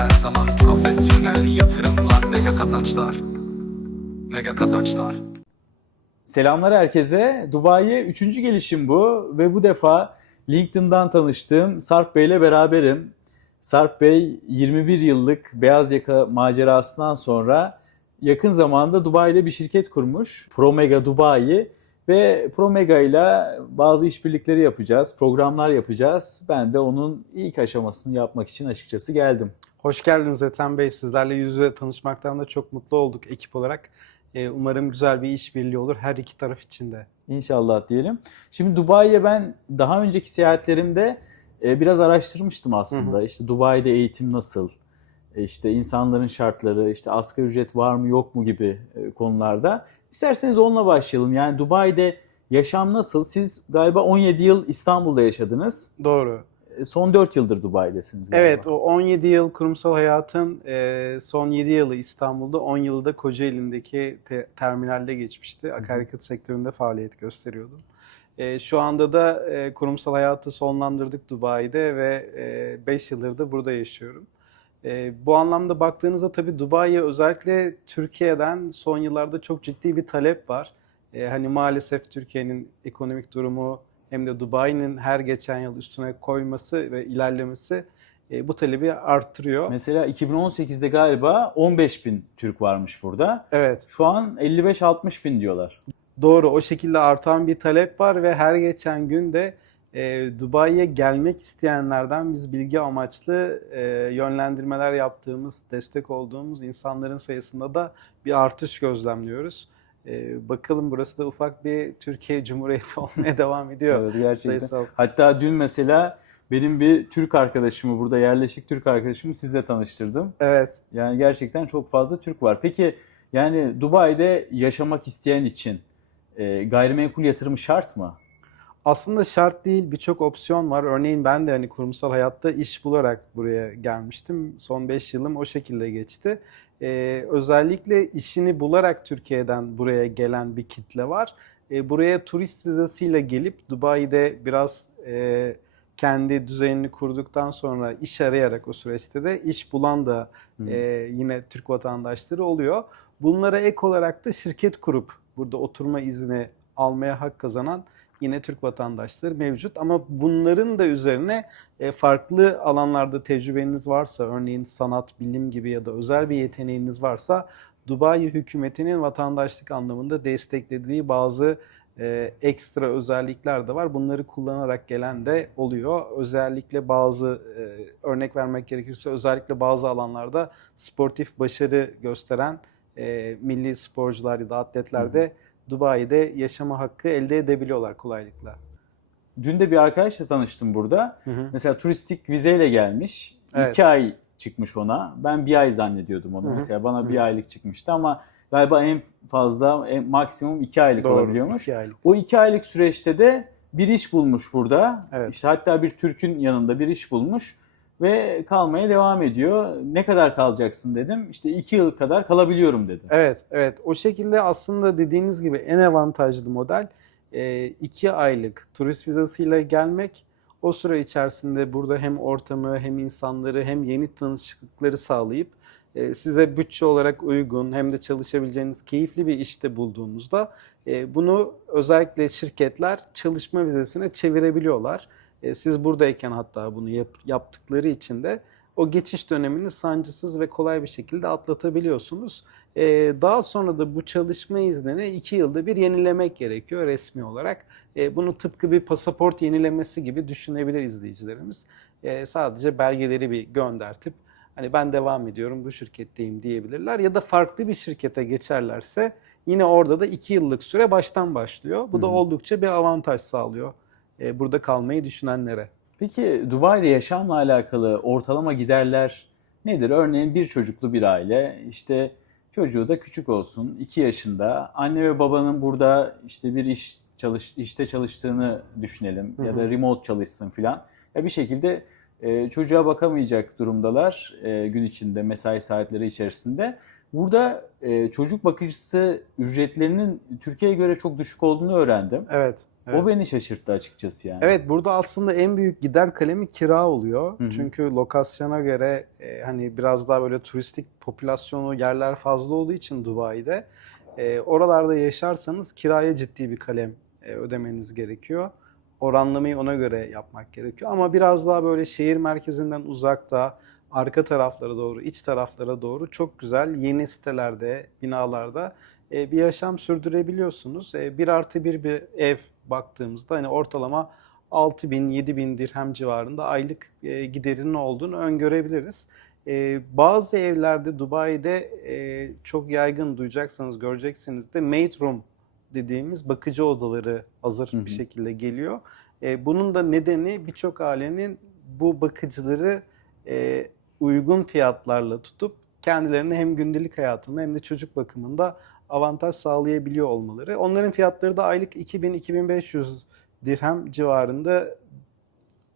her zaman profesyonel yatırımlar Mega kazançlar Mega kazançlar Selamlar herkese. Dubai'ye üçüncü gelişim bu ve bu defa LinkedIn'dan tanıştığım Sarp Bey ile beraberim. Sarp Bey 21 yıllık beyaz yaka macerasından sonra yakın zamanda Dubai'de bir şirket kurmuş. Promega Dubai ve Promega ile bazı işbirlikleri yapacağız, programlar yapacağız. Ben de onun ilk aşamasını yapmak için açıkçası geldim. Hoş geldiniz Ethem Bey. Sizlerle yüz yüze tanışmaktan da çok mutlu olduk ekip olarak. Ee, Umarım güzel bir işbirliği olur her iki taraf için de. İnşallah diyelim. Şimdi Dubai'ye ben daha önceki seyahatlerimde e, biraz araştırmıştım aslında. İşte Dubai'de eğitim nasıl? E, işte insanların şartları, işte asgari ücret var mı yok mu gibi e, konularda. İsterseniz onunla başlayalım. Yani Dubai'de yaşam nasıl? Siz galiba 17 yıl İstanbul'da yaşadınız. Doğru. E, Son 4 yıldır Dubai'desiniz galiba. Evet o 17 yıl kurumsal hayatın e, son 7 yılı İstanbul'da 10 yılı da Kocaeli'ndeki te- terminalde geçmişti. Akaryakıt sektöründe faaliyet gösteriyordum. E, Şu anda da e, kurumsal hayatı sonlandırdık Dubai'de ve 5 yıldır da burada yaşıyorum. E, Bu anlamda baktığınızda tabii Dubai'ye özellikle Türkiye'den son yıllarda çok ciddi bir talep var. E, Hani maalesef Türkiye'nin ekonomik durumu hem de Dubai'nin her geçen yıl üstüne koyması ve ilerlemesi e, bu talebi arttırıyor. Mesela 2018'de galiba 15 bin Türk varmış burada. Evet, Şu an 55-60 bin diyorlar. doğru. O şekilde artan bir talep var ve her geçen gün de e, Dubai'ye gelmek isteyenlerden biz bilgi amaçlı e, yönlendirmeler yaptığımız, destek olduğumuz insanların sayısında da bir artış gözlemliyoruz. E, bakalım burası da ufak bir Türkiye Cumhuriyeti olmaya devam ediyor. Evet gerçekten. Sayısal. Hatta dün mesela benim bir Türk arkadaşımı burada yerleşik Türk arkadaşımı sizle tanıştırdım. Evet. Yani gerçekten çok fazla Türk var. Peki yani Dubai'de yaşamak isteyen için e, gayrimenkul yatırımı şart mı? Aslında şart değil birçok opsiyon var. Örneğin ben de hani kurumsal hayatta iş bularak buraya gelmiştim. Son 5 yılım o şekilde geçti. Ee, özellikle işini bularak Türkiye'den buraya gelen bir kitle var. Ee, buraya turist vizesiyle gelip Dubai'de biraz e, kendi düzenini kurduktan sonra iş arayarak o süreçte de iş bulan da Hı. e, yine Türk vatandaşları oluyor. Bunlara ek olarak da şirket kurup burada oturma izni almaya hak kazanan yine Türk vatandaşları mevcut. Ama bunların da üzerine e, farklı alanlarda tecrübeniz varsa, örneğin sanat, bilim gibi ya da özel bir yeteneğiniz varsa Dubai hükümetinin vatandaşlık anlamında desteklediği bazı e, ekstra özellikler de var. Bunları kullanarak gelen de oluyor. Özellikle bazı e, örnek vermek gerekirse özellikle bazı alanlarda sportif başarı gösteren milli sporcular ya da atletler de Dubai'de yaşama hakkı elde edebiliyorlar kolaylıkla. Dün de bir arkadaşla tanıştım burada. Mesela turistik vizeyle gelmiş. Evet. İki ay çıkmış ona. Ben bir ay zannediyordum onu. Hı hı. Mesela bana Hı bir hı. aylık çıkmıştı ama galiba en fazla en, maksimum iki aylık olabiliyormuş. iki aylık. O iki aylık süreçte de bir iş bulmuş burada. Evet. İşte hatta bir Türk'ün yanında bir iş bulmuş ve kalmaya devam ediyor. Ne kadar kalacaksın dedim. İşte iki yıl kadar kalabiliyorum dedi. Evet, evet. O şekilde aslında dediğiniz gibi en avantajlı model e, iki aylık turist vizesiyle gelmek. O süre içerisinde burada hem ortamı hem insanları hem yeni tanışıklıkları sağlayıp e, size bütçe olarak uygun hem de çalışabileceğiniz keyifli bir işte bulduğunuzda e, bunu özellikle şirketler çalışma vizesine çevirebiliyorlar. E, Siz buradayken hatta bunu yap- yaptıkları için de o geçiş dönemini sancısız ve kolay bir şekilde atlatabiliyorsunuz. Ee, daha sonra da bu çalışma iznini iki yılda bir yenilemek gerekiyor resmi olarak. Ee, bunu tıpkı bir pasaport yenilemesi gibi düşünebilir izleyicilerimiz. Sadece belgeleri bir göndertip hani ben devam ediyorum bu şirketteyim diyebilirler. Ya da farklı bir şirkete geçerlerse yine orada da iki yıllık süre baştan başlıyor. Bu da oldukça bir avantaj sağlıyor e, burada kalmayı düşünenlere. Peki Dubai'de yaşamla alakalı ortalama giderler nedir? Örneğin bir çocuklu bir aile işte çocuğu da küçük olsun 2 yaşında anne ve babanın burada işte bir iş çalış işte çalıştığını düşünelim Hı ya hı. da remote çalışsın filan. Ya bir şekilde e, çocuğa bakamayacak durumdalar e, gün içinde mesai saatleri içerisinde. Burada e, çocuk bakıcısı ücretlerinin Türkiye'ye göre çok düşük olduğunu öğrendim. Evet. evet. O beni şaşırttı açıkçası yani. Evet burada aslında en büyük gider kalemi kira oluyor. Hı hı. Çünkü lokasyona göre e, hani biraz daha böyle turistik popülasyonu yerler fazla olduğu için Dubai'de e, oralarda yaşarsanız kiraya ciddi bir kalem e, ödemeniz gerekiyor. Oranlamayı ona göre yapmak gerekiyor. Ama biraz daha böyle şehir merkezinden uzakta, arka taraflara doğru, iç taraflara doğru çok güzel yeni sitelerde, binalarda e, bir yaşam sürdürebiliyorsunuz. E, bir artı bir bir ev baktığımızda hani ortalama 6 bin, 7 bin dirhem civarında aylık e, giderinin olduğunu öngörebiliriz. Bazı evlerde Dubai'de çok yaygın duyacaksanız göreceksiniz de maid room dediğimiz bakıcı odaları hazır Hı hı. bir şekilde geliyor. Bunun da nedeni birçok ailenin bu bakıcıları uygun fiyatlarla tutup kendilerine hem gündelik hayatında hem de çocuk bakımında avantaj sağlayabiliyor olmaları. Onların fiyatları da aylık 2000-2500 dirhem civarında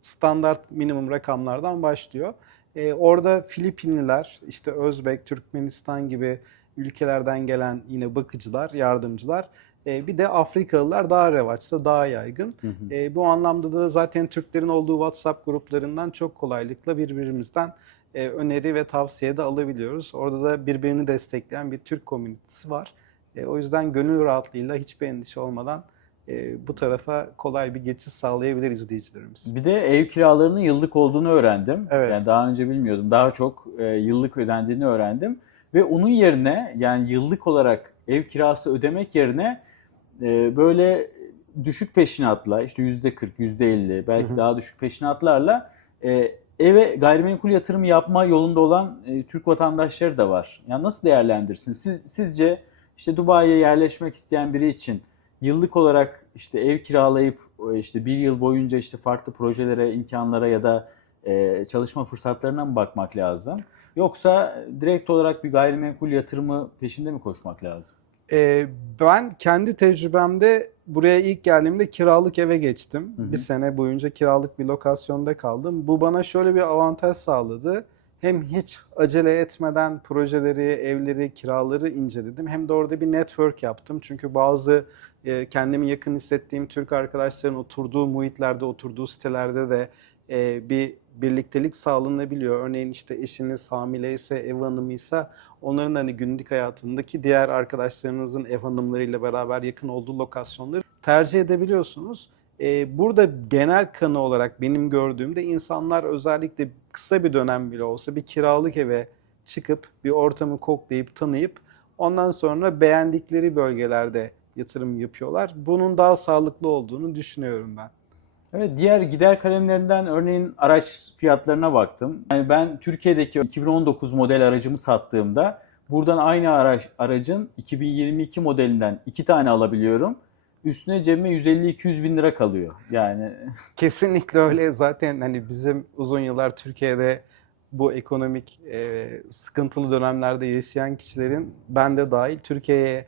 standart minimum rakamlardan başlıyor. Ee, orada Filipinliler, işte Özbek, Türkmenistan gibi ülkelerden gelen yine bakıcılar, yardımcılar, ee, bir de Afrikalılar daha revaçta, daha yaygın. Hı hı. E, bu anlamda da zaten Türklerin olduğu WhatsApp gruplarından çok kolaylıkla birbirimizden e, öneri ve tavsiye de alabiliyoruz. Orada da birbirini destekleyen bir Türk komünitesi var. E, o yüzden gönül rahatlığıyla hiçbir endişe olmadan e, bu tarafa kolay bir geçiş sağlayabilir izleyicilerimiz. Bir de ev kiralarının yıllık olduğunu öğrendim. Evet. Yani daha önce bilmiyordum. Daha çok e, yıllık ödendiğini öğrendim. Ve onun yerine yani yıllık olarak ev kirası ödemek yerine e, böyle düşük peşinatla işte yüzde 40, yüzde 50 belki Hı hı. daha düşük peşinatlarla e, eve gayrimenkul yatırımı yapma yolunda olan e, Türk vatandaşları da var. Yani nasıl değerlendirsin? Siz, sizce işte Dubai'ye yerleşmek isteyen biri için yıllık olarak işte ev kiralayıp işte bir yıl boyunca işte farklı projelere, imkanlara ya da e, çalışma fırsatlarına mı bakmak lazım? Yoksa direkt olarak bir gayrimenkul yatırımı peşinde mi koşmak lazım? E, ben kendi tecrübemde buraya ilk geldiğimde kiralık eve geçtim. Hı hı. Bir sene boyunca kiralık bir lokasyonda kaldım. Bu bana şöyle bir avantaj sağladı. Hem hiç acele etmeden projeleri, evleri, kiraları inceledim. Hem de orada bir network yaptım. Çünkü bazı e, kendimi yakın hissettiğim Türk arkadaşların oturduğu muhitlerde, oturduğu sitelerde de e, bir birliktelik sağlanabiliyor. Örneğin işte eşiniz hamileyse, ev hanımıysa onların hani günlük hayatındaki diğer arkadaşlarınızın ev hanımlarıyla beraber yakın olduğu lokasyonları tercih edebiliyorsunuz. Ee, burada genel kanı olarak benim gördüğümde insanlar özellikle kısa bir dönem bile olsa bir kiralık eve çıkıp bir ortamı koklayıp tanıyıp ondan sonra beğendikleri bölgelerde yatırım yapıyorlar. Bunun daha sağlıklı olduğunu düşünüyorum ben. Evet, diğer gider kalemlerinden örneğin araç fiyatlarına baktım. Yani ben Türkiye'deki 2019 model aracımı sattığımda buradan aynı araç, aracın 2022 modelinden iki tane alabiliyorum. Üstüne cebime 150-200 bin lira kalıyor. Yani Kesinlikle öyle. Zaten hani bizim uzun yıllar Türkiye'de bu ekonomik e, sıkıntılı dönemlerde yaşayan kişilerin ben de dahil Türkiye'ye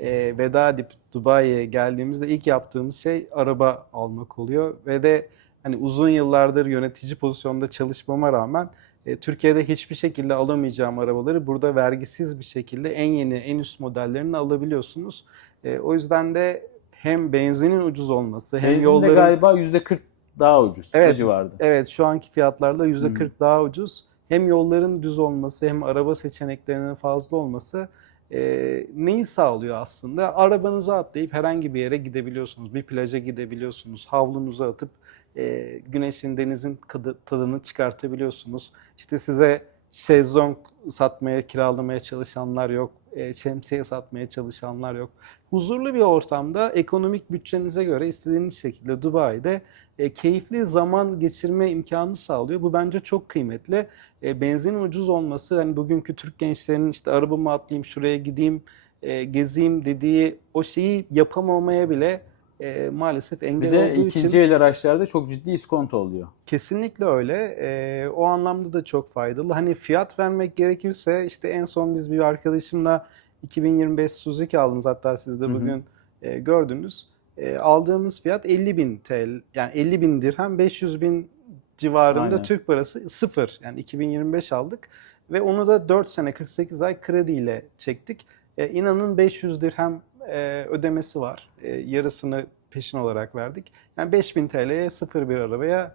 e, veda edip Dubai'ye geldiğimizde ilk yaptığımız şey araba almak oluyor ve de hani uzun yıllardır yönetici pozisyonda çalışmama rağmen e, Türkiye'de hiçbir şekilde alamayacağım arabaları burada vergisiz bir şekilde en yeni, en üst modellerini alabiliyorsunuz. E, o yüzden de hem benzinin ucuz olması hem benzinde yolların galiba %40 daha ucuz Evet. civarda. Evet şu anki fiyatlarla %40 Hmm. daha ucuz. Hem yolların düz olması hem araba seçeneklerinin fazla olması e, neyi sağlıyor aslında? Arabanıza atlayıp herhangi bir yere gidebiliyorsunuz. Bir plaja gidebiliyorsunuz. Havlunuzu atıp e, güneşin, denizin tadını çıkartabiliyorsunuz. İşte size şezlong satmaya, kiralamaya çalışanlar yok. E, şemsiye satmaya çalışanlar yok. Huzurlu bir ortamda ekonomik bütçenize göre istediğiniz şekilde Dubai'de e, keyifli zaman geçirme imkanı sağlıyor. Bu bence çok kıymetli. E, benzinin ucuz olması hani bugünkü Türk gençlerinin işte arabamı atlayayım şuraya gideyim e, gezeyim dediği o şeyi yapamamaya bile e, maalesef engel Bir de olduğu ikinci için el araçlarda çok ciddi iskonto oluyor. kesinlikle öyle. E, o anlamda da çok faydalı. Hani fiyat vermek gerekirse işte en son biz bir arkadaşımla 2025 Suzuki aldınız hatta siz de Hı hı. bugün e, gördünüz. E, aldığımız fiyat 50 bin TL yani 50 bin dirhem 500 bin civarında Aynen. Türk parası sıfır yani 2025 aldık. ve onu da 4 sene 48 ay krediyle çektik. E, inanın 500 dirhem e, ödemesi var. E, yarısını peşin olarak verdik. Yani 5000 TL'ye sıfır bir arabaya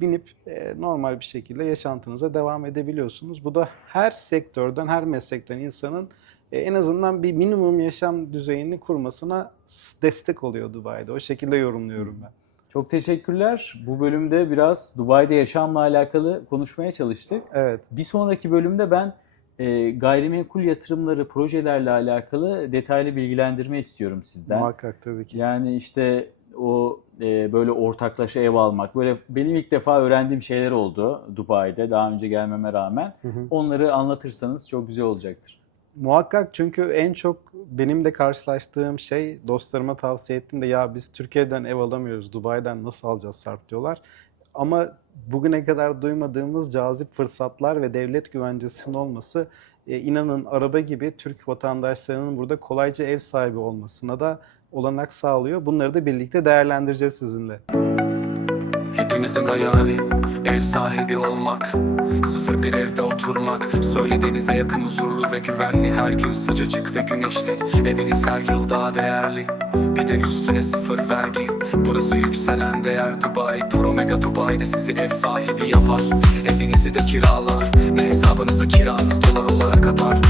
binip e, normal bir şekilde yaşantınıza devam edebiliyorsunuz. Bu da her sektörden, her meslekten insanın e, en azından bir minimum yaşam düzeyini kurmasına destek oluyor Dubai'de. O şekilde yorumluyorum ben. Çok teşekkürler. Bu bölümde biraz Dubai'de yaşamla alakalı konuşmaya çalıştık. Evet. Bir sonraki bölümde ben e, gayrimenkul yatırımları, projelerle alakalı detaylı bilgilendirme istiyorum sizden. Muhakkak tabii ki. Yani işte o e, böyle ortaklaşa ev almak, böyle benim ilk defa öğrendiğim şeyler oldu Dubai'de daha önce gelmeme rağmen. Hı hı. Onları anlatırsanız çok güzel olacaktır. Muhakkak çünkü en çok benim de karşılaştığım şey dostlarıma tavsiye ettim de ya biz Türkiye'den ev alamıyoruz Dubai'den nasıl alacağız Sarp diyorlar. Ama bugüne kadar duymadığımız cazip fırsatlar ve devlet güvencesinin olması e, inanın araba gibi Türk vatandaşlarının burada kolayca ev sahibi olmasına da olanak sağlıyor. Bunları da birlikte değerlendireceğiz sizinle. Hepimizin hayali ev sahibi olmak Sıfır bir evde oturmak. Söyle denize yakın huzurlu ve güvenli Her gün sıcacık ve güneşli. Eviniz her yıl daha değerli Bir de üstüne sıfır vergi. Burası yükselen değer Dubai Pro Mega Dubai'de sizi ev sahibi yapar. Evinizi de kiralar Ve hesabınıza kiranız dolar olarak atar